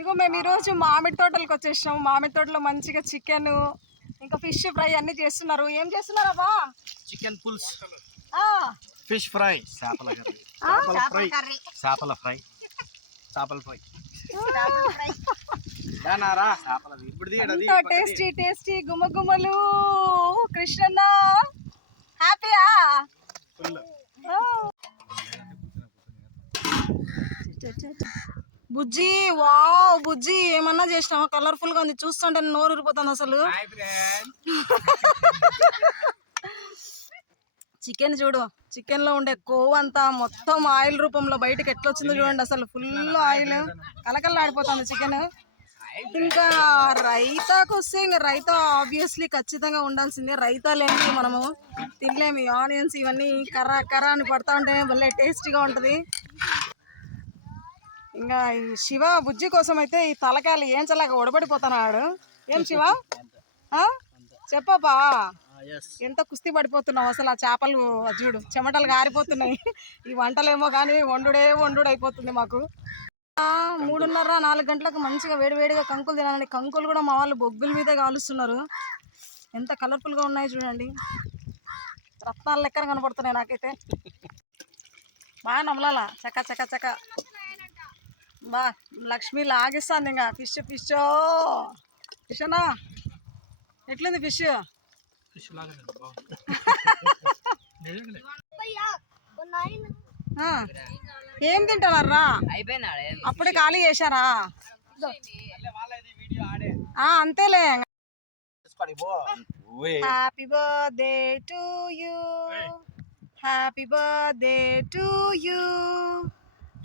ఇగో మేము ఈరోజు మామిడి తోటలకు వచ్చేసాం. మామిడి తోటలో మంచిగా చికెన్ ఇంకా ఫిష్ ఫ్రై అన్ని చేస్తున్నారు. ఏం చేస్తున్నారు అబ్బా? చికెన్ పుల్స్, ఫిష్ ఫ్రై, చేపల ఫ్రై, చేపల ఫ్రై, చేపల ఫ్రై. టేస్టీ టేస్టీ గుమ్మగుమ్మలు. కృష్ణన్న హ్యాపీయా? బుజ్జి వావ్ బుజ్జి ఏమన్నా చేసినావా? కలర్ఫుల్ గా ఉంది, చూస్తుంటే నోరు ఊరిపోతుంది అసలు. చికెన్ చూడు, చికెన్ లో ఉండే కొవ్వు అంతా మొత్తం ఆయిల్ రూపంలో బయటకు ఎట్లా వచ్చిందో చూడండి. అసలు ఫుల్ ఆయిల్ కలకల్లాడిపోతుంది చికెన్. ఇంకా రైతాకు వస్తే ఇంకా రైతా ఆబ్వియస్లీ ఖచ్చితంగా ఉండాల్సిందే. రైతా లేని మనము తినలేము. ఆనియన్స్ ఇవన్నీ కర్ర కర్ర అని పడతా ఉంటే భలే టేస్టీగా ఉంటుంది. ఇంకా ఈ శివ బుజ్జి కోసం అయితే ఈ తలకాయలు ఏం చల్లగా ఉడబడిపోతున్నాడు. ఏం శివ చెప్పబ్బా, ఎంత కుస్తీ పడిపోతున్నావు అసలు. ఆ చేపలు చూడు చెమటలు గారిపోతున్నాయి. ఈ వంటలేమో కానీ వండు అయిపోతుంది మాకు. 3:30 4 గంటలకు మంచిగా వేడివేడిగా కంకులు తినాలండి. కంకులు కూడా మా వాళ్ళు బొగ్గుల మీదే కాలుస్తున్నారు. ఎంత కలర్ఫుల్గా ఉన్నాయి చూడండి, రత్నాల లెక్కన కనపడుతున్నాయి నాకైతే. బాగా నమ్మలాలా చక్క చక్క చక్క. బా లక్ష్మి లాగిస్తుంది ఇంకా. ఫిష్ అన్నా ఎట్లుంది ఫిష్? ఏం తింటున్నారా? అప్పుడే ఖాళీ చేశారా? అంతేలే. Happy birthday to you, happy birthday to you,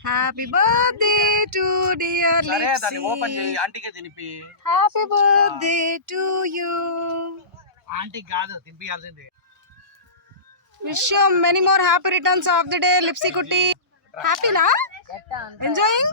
happy birthday to dear Lipsy, happy birthday to you. Aunty కాదు తినిపియాల్సింది. Wish you many more happy returns of the day, Lipsy Kutti. Happy na? Enjoying?